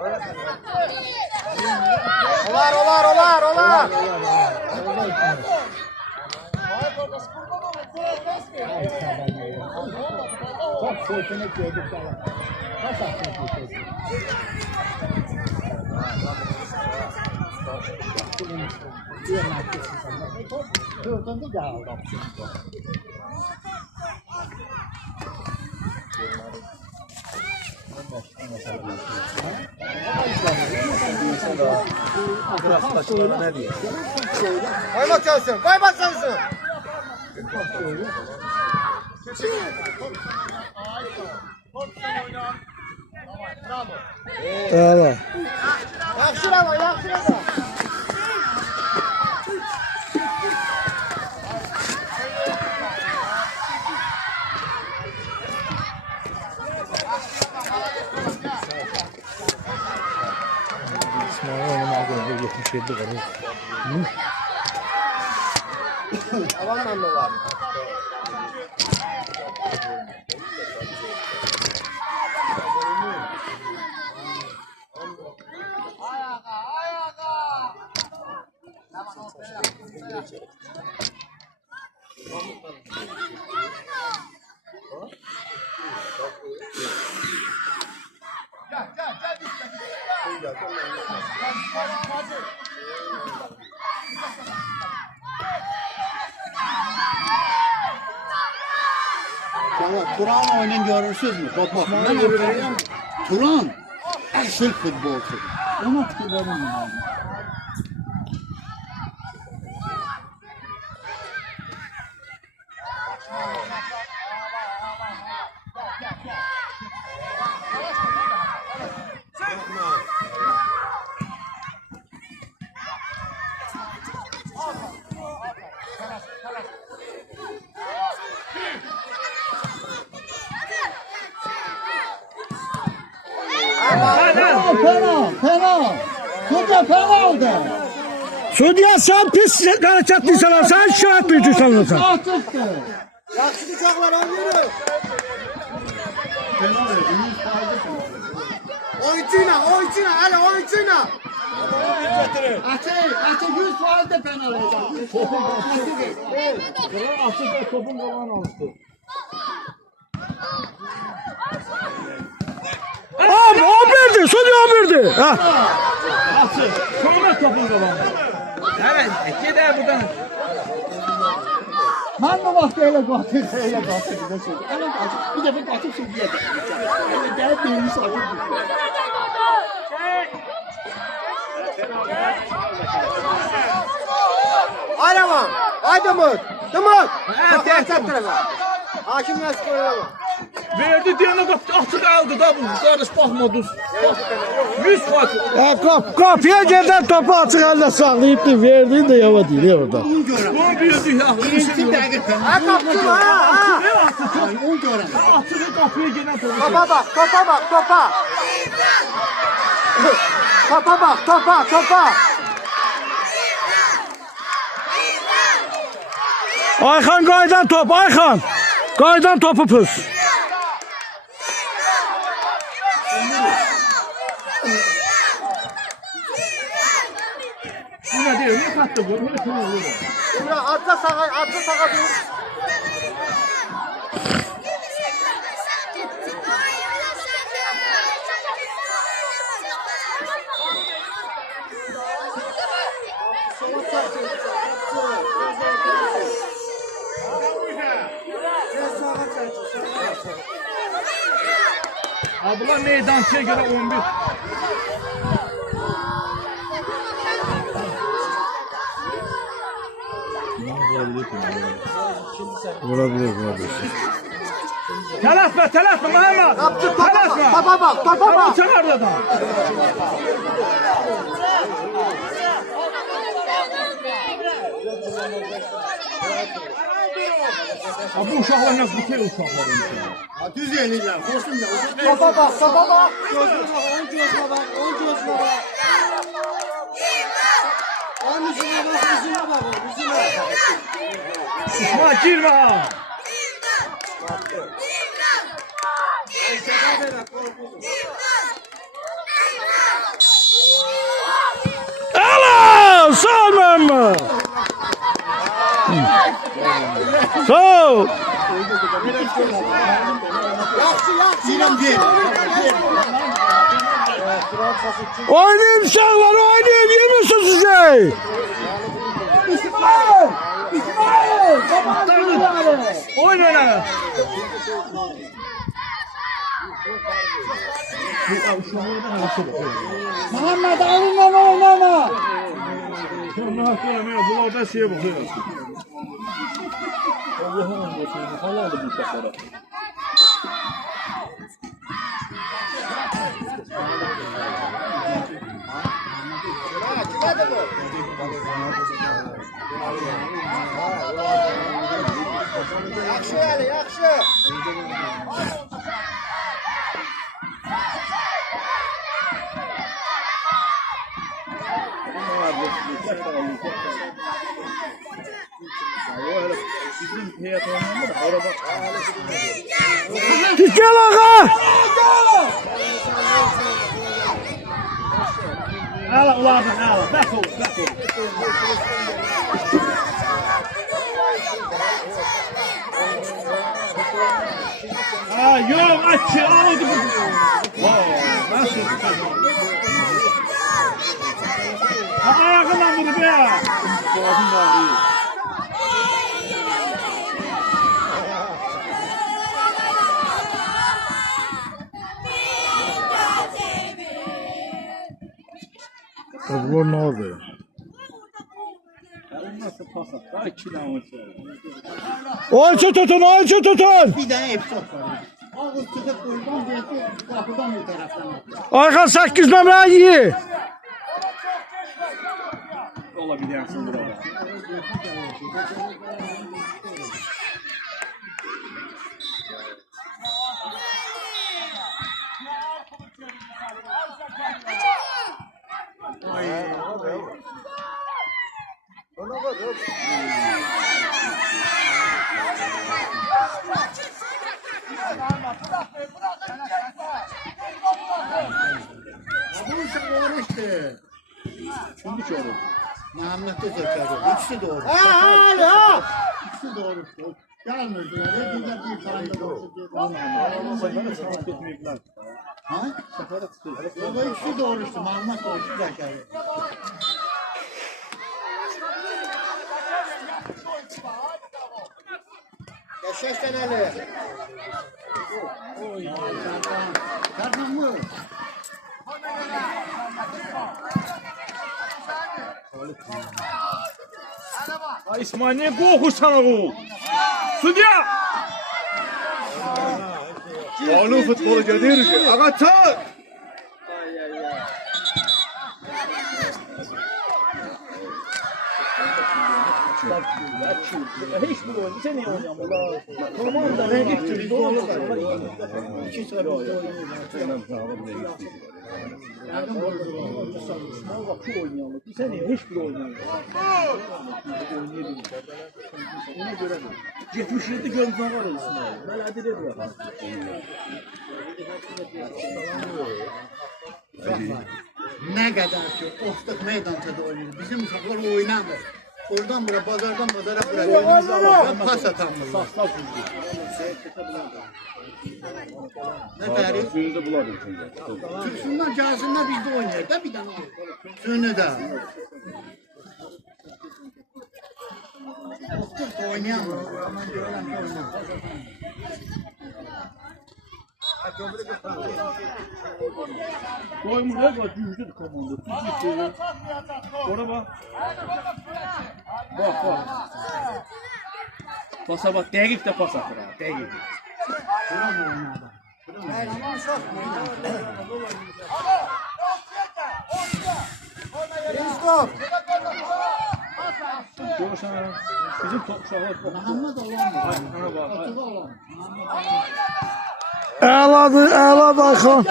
Olar. Çok sırtını gördük falan. Kaç aklını gördük? Sırtını da aldı. Ne diyor? Koymak çalışsın. Koymak çalışsın. Evet. Yakşırama. İsmail oynamak 77 var. Havanla mı var? Turan oyunu görürsünüz mü? Bak. Turan asıl futbolcu. Ona fikirlerim var. Fena. Koca fena oldu. Sudya sen pis hareket sen şahit büyücü sanıyorsun. Yakşı bıçaklar oynuyoruz. Oyuncuyla. Hadi oyuncuyla. Açı 100% de fena olacak. Topun kalan alıştı. Abi o verdi. Sudya o verdi. Ha. Sonra topun kalan. Evet, gider buradan. Ben de bak öyle kaçır. Bir de bir kaçır şimdi yedim. Gel birini sakın. Haydi Umut. Hakim nasıl koyuyor? Verdi diyene kaptı, açık aldı da bu. Kardeş bakmadınız. 100 fark. Kapıya gelen topu açık elde saklayıp da verdiğin de yava değil orada. Bunu bildi ya. Ha kaptın ha. Onu gören. Açık kapıya gelen topu. Topa bak. Topa. Ayhan kaydan top Ayhan. Kaydan topu pıs. Bu ne diyor? Ne kattı bu? Ne kırmızı? Burada atla sağa dur. Abla meydancıya göre 11. Vurabilir. Telaşma Mehmet. Kaptın topa bak. Çıkar oradan. Bu uşaqlar nasıl bir şey uşaqlar? Düz yenirler. Koşun ya. Topa bak. Gözüne bak. Onun yüzüne bak. İsmail girme ha. sağ ol Mehmet. Sağ ol. Oynayın uşaqlar, oynayın, yemiyorsun size. İsmail! İsmail! Babanın Oynayın ha. Muhammed Ali'yle oynama! Sen ne yapıyorsun? Bu orada şeye bakıyorsun. Allah'ım olsun. Halal bu uşaklara. Yaxşı Ali, yaxşı. Bizim heyet oynandı da araba. Gel ağa. Ala ulardan ala. Bak ol, bak ol. Ha yok açı aldı bu. Nasıl? Ha ayağından vurdu be. Boğazın bağlı. Bu ne oldu? Nasıl pas at? Daha kilometre. Oyuncu tutun, oyuncu tutun. Bir tane hepsi var. Ağız tutup buradan geldi, kapıdan bir taraftan. Ayhan 8 nömrə iyi. Olabilirsin burada. Bu uşak uğraştı. Şimdi çoğu. Muhammed de zekalı. İkisi doğru. Ali, ha. İkisi doğru. Gelmediler. Hepinler bir tane doğru. Ha? Baba ikisi doğruştu. Muhammed doğruştu zekalı. Yaşasın Ali. Kardan mı? Ay İsmail ne korkursan o? Sudya! Oğlum futbolu görüyoruz. Aga çak. Hiç bu oyunu sen niye oynuyorsun? Tamam da renk geçti. Doğru. İki sıra bir oynuyor. Bak şu oynuyor. Sen niye hiç bu oynuyorsun? Ona göre 77 gönlünden var İsmail. Ben hadi de bırak. Ne kadar ki oftak meydançada oynuyor. Bizim uşaklar oynamır. Oradan buraya, pazardan pazara buraya. Ben pas atamıyorum. Ne bari? Suyunu da bulalım. Türksunlar gelsinler biz de oynuyor da bir tane. Suyunu da. Oftak oynayamıyor. Aman diyorlar ki oynamıyor. Koy mu ne var? Yüzde de komando. Tüzük. Oraya bak. Bak bak. Pasa bak. Değik de pas atır ha. Değik. Stop. Görürsen ha. Bizim top uşaqlar bak. Muhammed olamıyor. Ana bak. Atığı olamıyor. Əladır, əladır Ayhan.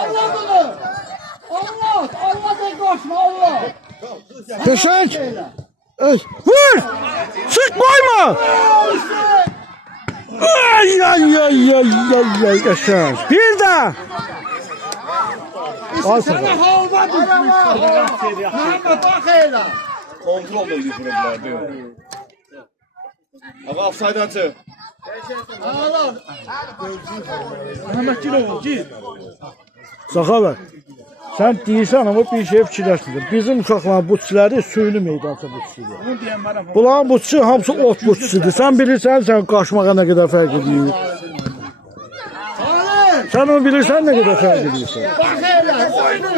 Allah bunu! Allah! Allah de koşma Allah! Peşek. Vur. Sık koyma. Ay ay ay ay ay ay yaşar. Bir daha. Al sana. Sana halva düşmüş. Muhammed bak hele. Kontrol da yıkılırlar diyor. Aga offside atı. Mehmet Gilov, git. Saxavat. Sən deyirsən amma bir şey fikirləşmirsən. Bizim uşaqların butçiləri süynü meydança butçusudur. Bunu deyən mənəm. Bunların butçusu hamısı ot butçusudur. Sən bilirsən sən qaçmağa nə qədər fərq edir. Sən onu bilirsən nə qədər fərq edirsən.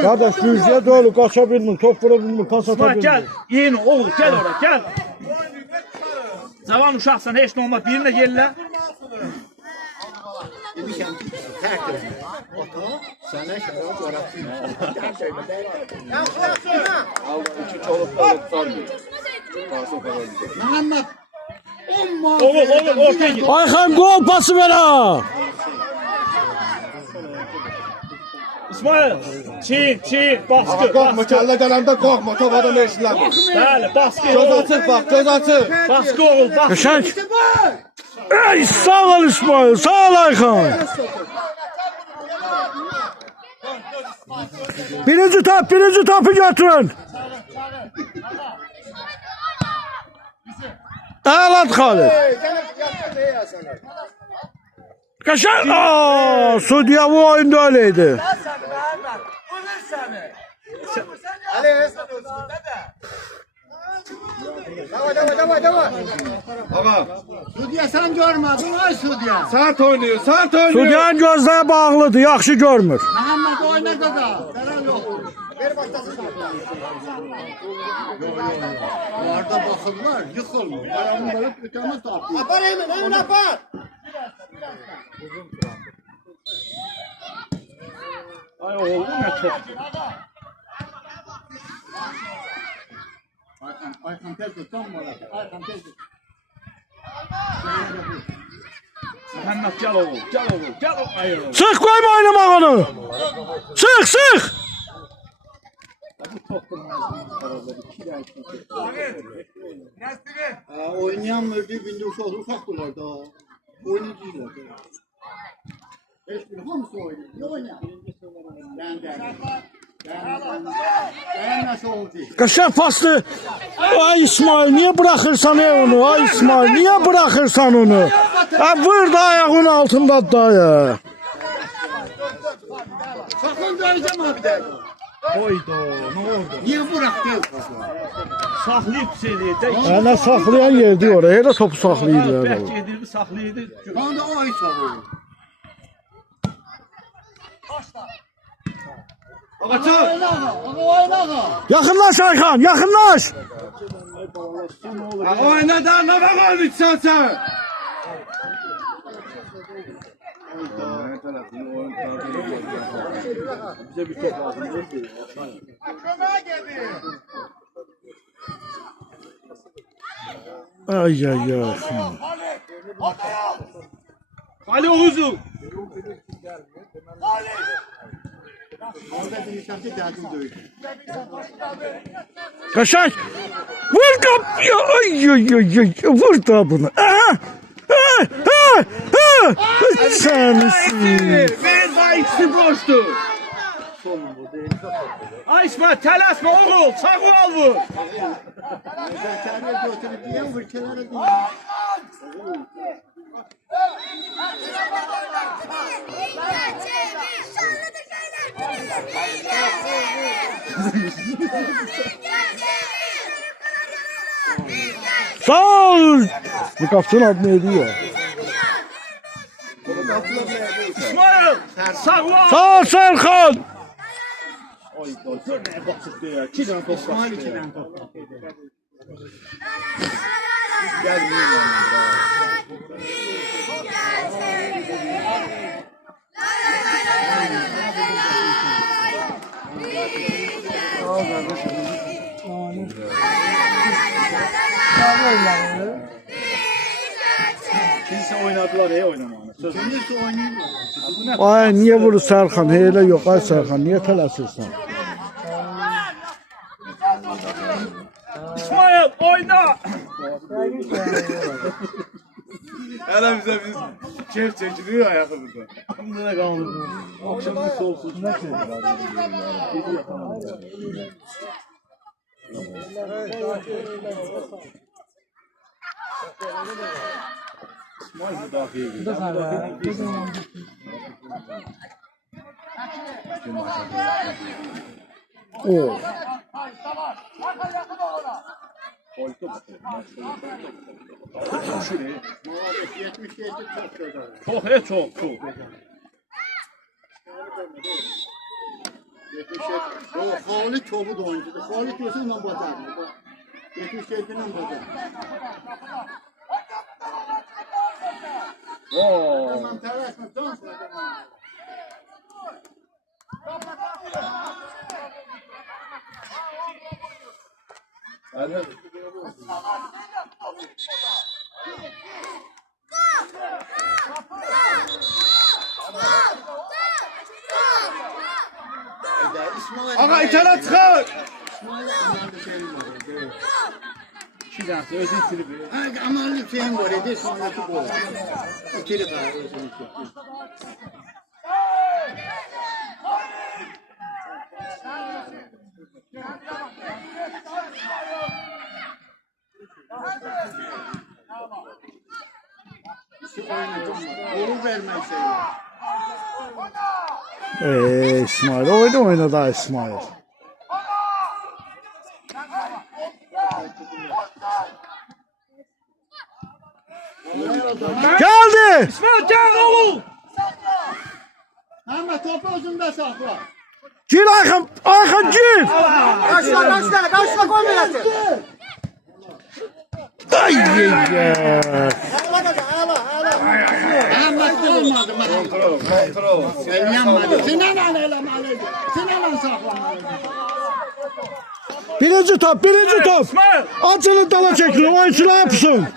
Qardaş güclüyə dolu qaça bilmir, top vura bilmir, pas ata İsmail gel, bilmir. yeni oğul gel ora gel. Zavan uşaqsan heç nə olmaz, birinə gellə. Demişəm ki, tərk edin. Ata, sənə şərab yaratayım. Allah iki çoluklar tutarmıyor. Pasın falan. Məhəmməd, 10 Oğul, ortaya git. Ayxan gol pası ver ha. İsmail, çiğ, baskı, Aga korkma, baskı. kelle gelende korkma. Top adam eşitlenmiş. Bəli, baskı. Göz açık bak, göz açık. Baskı oğul, baskı. Qəşəng. Ey sağ ol İsmail, sağ ol Ayxan. Birinci topu götürün. Əlat Xalid. Qəşəng. Aa, Sudya bu oyunda öyleydi. Ali. Davay. Aga. Sudya sən görmədin, ay Sudya. Sert oynuyor. Sudyanın gözləri bağlıdır, yaxşı görmür. Məhəmməd oyna qaqa. Zərər yoxdur. Orada baxırlar, yıxılmır. Ayağını qoyub ötəmə tapıyor. Apar Emin apar. Ay oğul, bu nə top? Ayxan tez tut, tam var. Ayxan tez tut. Məhəmməd gel oğul, gel oğul. Ay oğul. Sıx qoyma oynamaq onu. Sıx. Oynayan bir-birində uşaqdırlar da. Oynayacaqlar da. Heç bir hamısı oynayır. Ne oynayan? Ben nasıl oldu? Qəşəng paslı. Ay İsmail, niye bırakırsan onu? Ay İsmail, niye bırakırsan onu? Ha, vur da ayağının altında da ya. Sakın döveceğim abi de. Oydu, nə oldu? Niye bıraktı? Saxlayıb seni. Ana saxlayan yerdi oraya. Elə topu saxlayırlar. Bəlkə edirdi, saxlayırdı. Ben de o ay savurdu. Aga çal. Oyna. Yaxınlaş Ayxan, yaxınlaş. Oyna da ne bakar bitsen sen. Bizə bir top lazım. Ay. Ali Oğuz'u. Orada bir şarkı geldim dövdü. Qəşəng. Vur qapıya. Ay. Vur da bunu. Aha. Sensin. Ver da ikisi boşdu. Ay İsmail, tələsmə oğul, sağ ol vur. Zekeriye götürüp diyen vırkelere diyen. Sağ ol. Bu qapının adı neydi ya? İsmail, sağ ol. Sağ ol Serkan. Gör nəyə baxıb ya, 2 dənə top İsmail qaçdı. içinden topla. Kimsə oynadılar, oynamağını. Söz. Kendisi oynuyor. Ay niye vurur Serkan? Hele yok ay Serkan. Niye tələsirsən? İsmail, oyna. Hele bize biz keyif çekiliyor ayakımızda. Amına qaldı. Akşamın solsuz. Nə İsmail müdafiye ediyor. Oo. Şuraya. 77 çok kadar. Çok he çok. 77. O Hali çobu da oyuncudu. Hali diyorsun ben bacarım. 77'den bacarım. Oo. Tamam telaşma dans edin. Hadi. İsmail. Aga içeri çıkar. İki tanesi özün silibi. Amanlı şeyin var idi, sonraki gol. İkili var özünü. Oğul vermez şey. İsmail oyna da İsmail. Geldi. İsmail gel oğlum. Ama topu uzunda sakla. Gir Ayhan. Ayhan gir. Kaçla gol verirsin. Ay ye. Ahmet olmadı. Kontrol. Sen yanmadı. Sinan elemalı. Sinan saklamalı. Birinci top. İsmail. Acele dala çekilir. Oyuncular yapsın.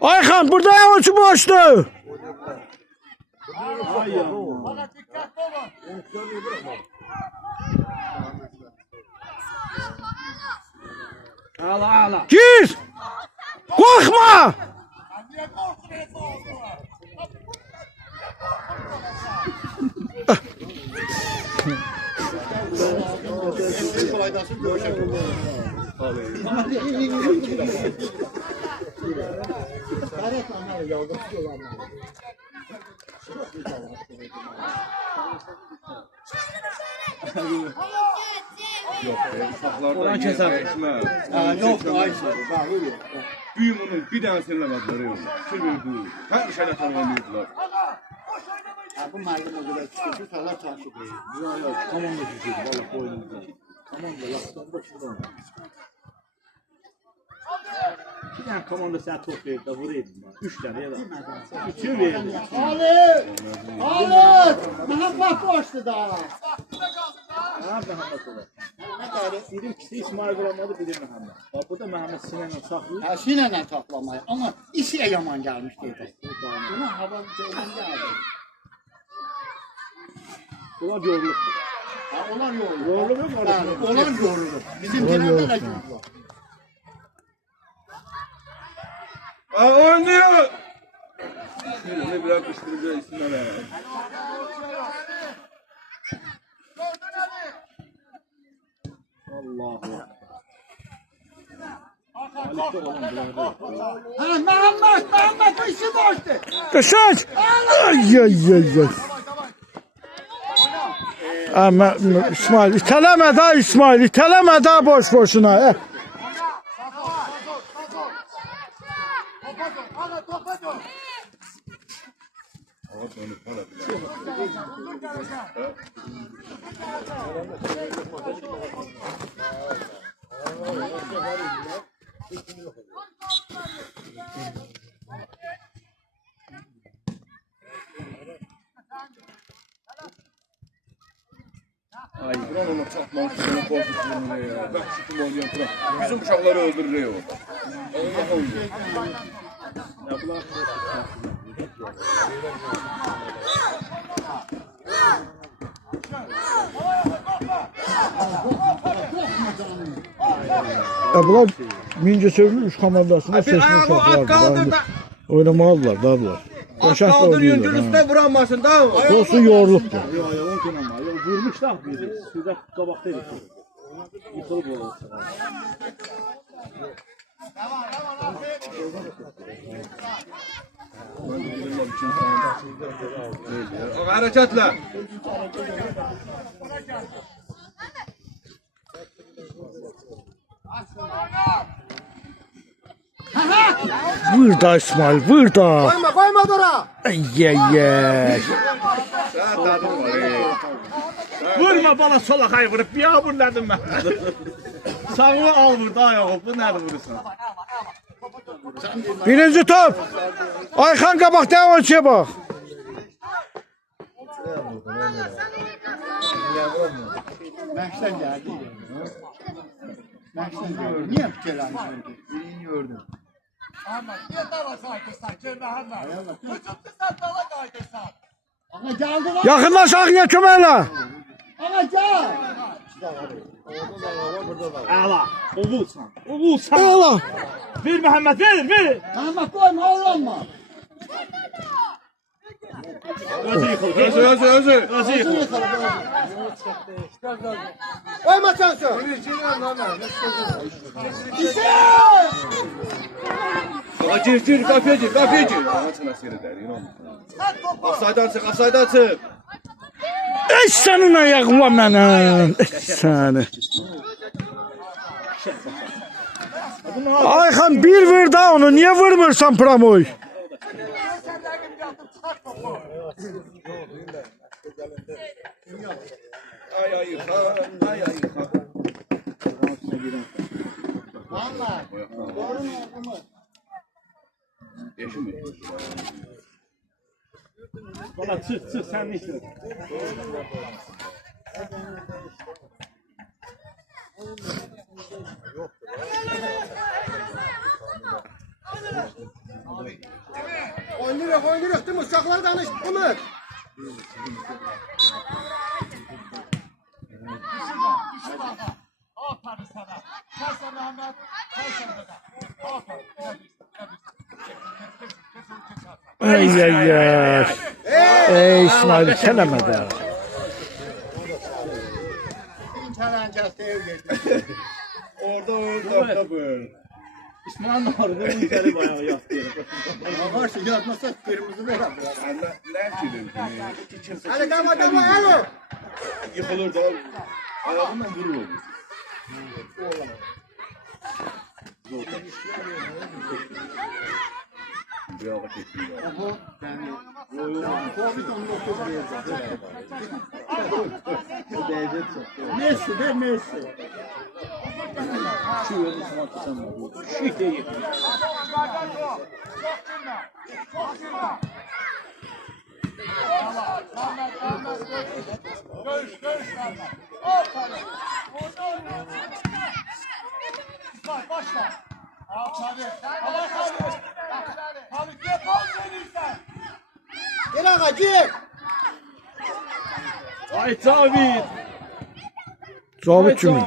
Ayhan burada oyuncu boştu. Ala. Gir. Korkma. Faydası görüşecek. Olan keser. Yok, Ayşe. Büyüm onun bir tane seninle yok. Şöyle büyüm. Her şeyle tanımlıyordular. Bu malum o kadar çıkıyor. Falan çarşı değil. Tamam da güzel. Valla boynumda. Tamam da yaptığım başından. İki tane komanda sen top verip de vuraydın ben. 3 tane ya da. 3'ü verdim. Halit! Muhabbet boştu daha. Nerede Mehmet ola? Ne kadar? Birim ikisi İsmail olamadı, birim Mehmet. Bak burada Mehmet Sinan'la saklıyor. Ha sinirle toplamaya ama işe yaman gelmiş dedi. Buna hava ceylan geldi. Ulan yoruluktu. Ha olan yorulur. Yorulur mu? Olan yorulur. Bizim genelde de yorulur. Oynuyor. Şöyle biraz kışkırınca isimler. Allah'ım. Halik'te olan birader. Ha Mehmet bu işi boştu. Kaçak. Ay. Ama İsmail iteleme da İsmail. İteleme da boş boşuna. Ay, buran ona çatmak, ona korkutma ya. Bak şu kim oynuyor buran. Bizim uşakları öldürüyor. Allah oynuyor. Bunlar Mingəçevir 3 komandasında seçmiş uşaqlardır. Oynamalılar da bunlar. Qəşəng Kaldır yüngül oynayırlar. üstüne vuramazsın da. Dostu yorulubdur. Vurmuş da bizi. Suda qabaqda idi. Yıxılıb o. Hareketler. Vur da İsmail, vur da. Koyma dora. Ay ay ay. Sen tadın var. Vurma bana solak ay vurup ya burladım ben. Sağlı al burada ayağı. Bu nerede vurursun? Birinci top. Ayxan qabaqda oyunçuya bax. Məqsəd gəldi. Məqsəd gördüm. Niyə fikirləniyorsun? Birini gördüm. Niye dala kaydırsan Cemre Hanım? Hücumda sen dala kaydırsan. Ama geldi lan. Yaxınlaş Ağıya kömək elə. Ama gel. Ala. Oğulsan. Oğulsan. Ala. Ver Mehmet ver. Ama koyma oğlanma. Özü yıkıl. Özü. yıkıl. Koyma sensin. Gir kapıya gir. Ana çana seyreder. Offside'dan çık. Ey sənin ayağına mənim. Ey səni. Ayxan bir vur da onu. Niyə vurmursan Pramoy? Ay. Vallahi. Doğru mu yapımı? Eşim mi? Valla çık sen ne istiyorsun? Oynayırıq değil mi? Uşaqlar danış. Umut. Aferin sana. Sen sana Ahmet. Sen sana da. Aferin. Ey ay ay. Ey İsmail kələmə də. Çələncəsi ev getmiş. Orada böyle. İsmail Narı'nın içeri bayağı yattı. Varsa yatmasa kırmızı verir. Ne dedim? Hadi kalma hadi. Yıkılır da ayağından vurur. Bir hava çekti. Messi de Messi. Şu yolu sana tutamam. Şu değil. Görüş Ahmet. Aferin. İsmail başla. Aferin. Allah kahretsin. Abi defol sen. Gel ağa gir. Ay Cavit. Cavit kimi?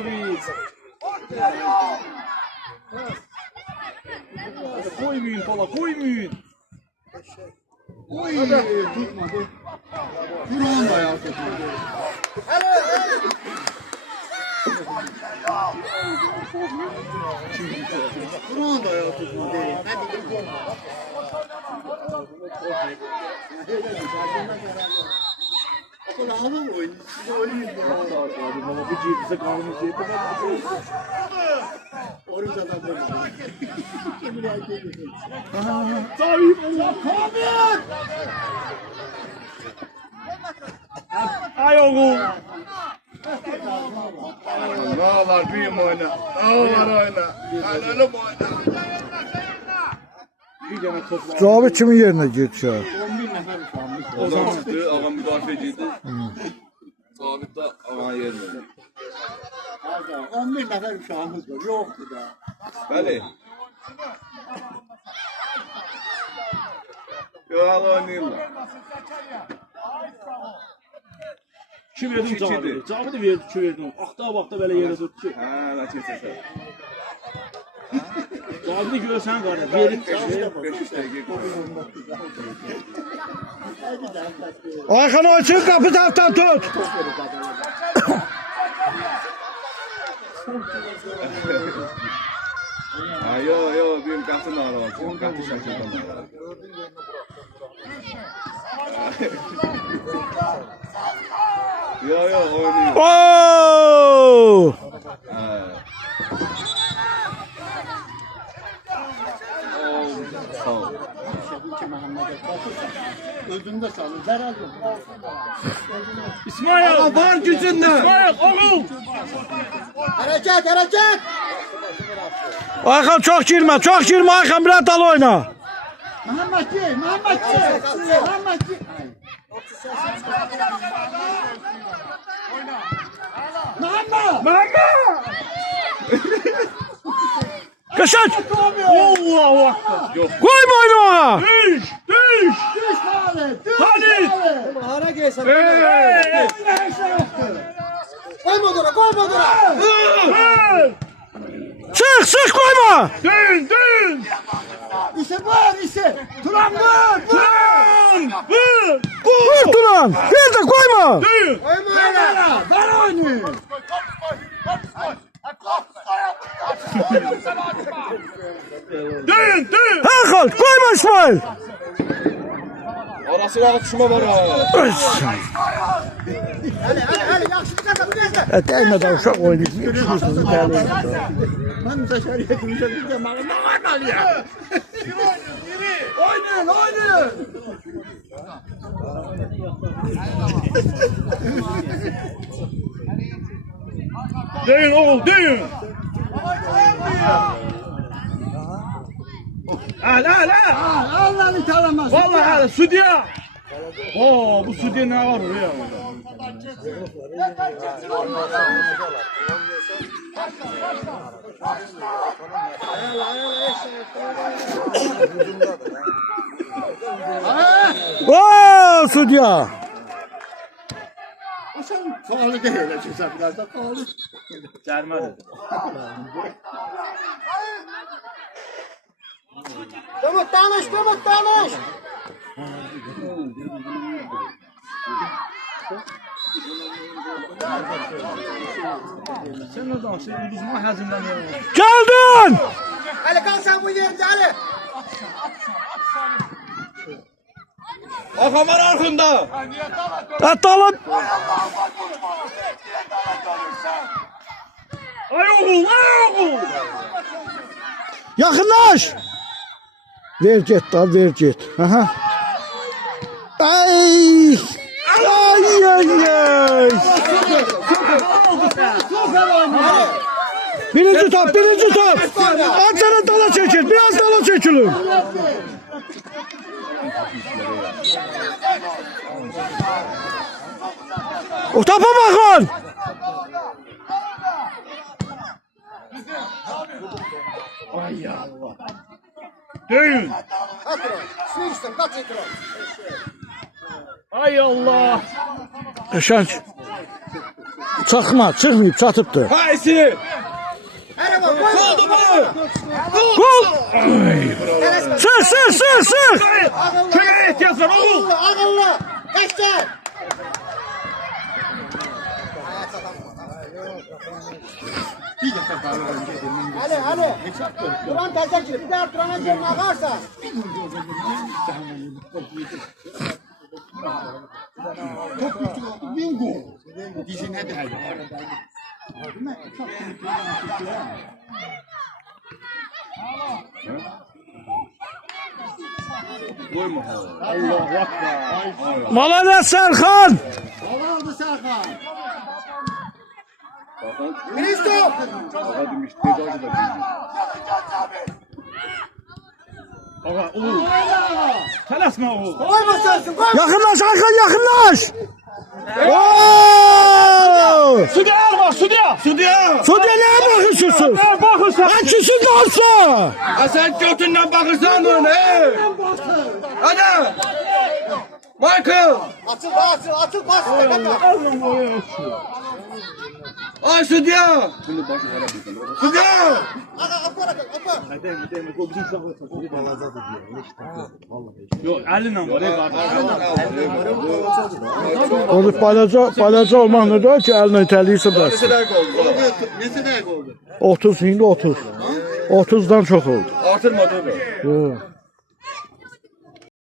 Koymayın pala koymayın. Oy tutmadı. Kur'an da ayağı tutmadı. Kur'an da ayağı tutmadı. Kulağını mı oynuyor? Siz oynayın. Bana bir ciğerse karnımız yedi. Oruç adam böyle. Ay oğul. Ne olur büyüm oyna. Ne olur oyna. Halalim oyna. Bir tane topla. Cavit kimin yerinə geçir? 11 nəfər uşağımız var. O zaman çıktı. Ağam müdafieciydi. Sabit de ağam yerine. Harda 11 nəfər uşağımız var. Yoxdur da. Bəli. Yox oynayırlar. Ki verdim İki-ikidir. cavabı. Cavabı da verdim ki verdim. Axta vaxta belə yerə durdu ki. Ha, ne çeşitler. Abi görsən qardaş, verib 500 dəqiqə. Ayxan açın qapı tərəfdən tut. Ha, yo, benim qatı narazı. Qatı şəkildə narazı. Yo, oynayın. Oo! Sağ ol. Özünde salın. Zarar yok. İsmail. Var gücündə. İsmail oğul. Hareket hareket. Ayxan çox girmə Ayxan, biraz dal oyna. Muhammedci. Qəşəng. Allahu akbar. Qoyma oynağa. Düş. Düş Halit. Halit. Hara gelsen. Hey. Çıx qoyma. Dön. İşe var işe. Turan dur. Vur Turan. Bir də qoyma. Dön. Ben oynayayım. Dön. Herxal qoyma İsmail. Arasına atışma var ha. Hadi yaxşıca da bu geldi. Dəymədən uşaq oynayır. Ben dışarıya gireceğim. Bir de mağara ya. Oynayın. Dön oğul dön. Al. Allah'ını tanımaz. Vallahi al Sudiya. Oo bu Sudiya ne var ya? Oo, Sudya. Sen pahalı değil. Sen biraz da pahalı. Gəlmədi. Tumut tanış. Sen ne danışıyorsun? Uduzma həzimlənir. Gəldin. Ali kal sen bu yerde Ali. Axan var arxında. Dalın. Ay oğul. Yaxınlaş. Ver get. Aha. Ay. Birinci top. Azcara dala çekil. Biraz dala çekilin. O topa bakın. Ay Allah. Dön. Ay Allah. Qəşəng. Çıxmayıb, çatıbdır. Haysi. Oldu mu? Gol! Sır! Köməyə ehtiyac var oğul. Ağıllı. Kaçtı. Ali. Duran tercih edin. Bir daha Duran'a gelin ağarsa. Bingo. Dizine de Koyma. Allahu akbar. Malalet Serkan! Hava oldu Serkan. Kristo. Ağa demiş tecavüz da Ağa oğul. Tələsmə oğul. Koyma sensin. Koy. Yakınlaş Serkan, yakınlaş! Oo! Sudiya alma Sudiya. Sudiya neye bakıyorsun? Ne bakırsan. Açısın dansa! Ha sen götünden bakırsan onu he. Hadi. Michael. Açıl pas. Ay Südya! Bunu başı hara bilsin. Südya! Demek o bizim uşaqlar çocuğu balacadır diye. Yok, əlinlə var, qardaş. Olub balaca olmaq nə deyir ki, əlinə itəliyirsə bəs. Neçə dəqiqə oldu? Neçə dəqiqə oldu? 30, indi 30. 30'dan çox oldu. Artırmadı mı? Yox.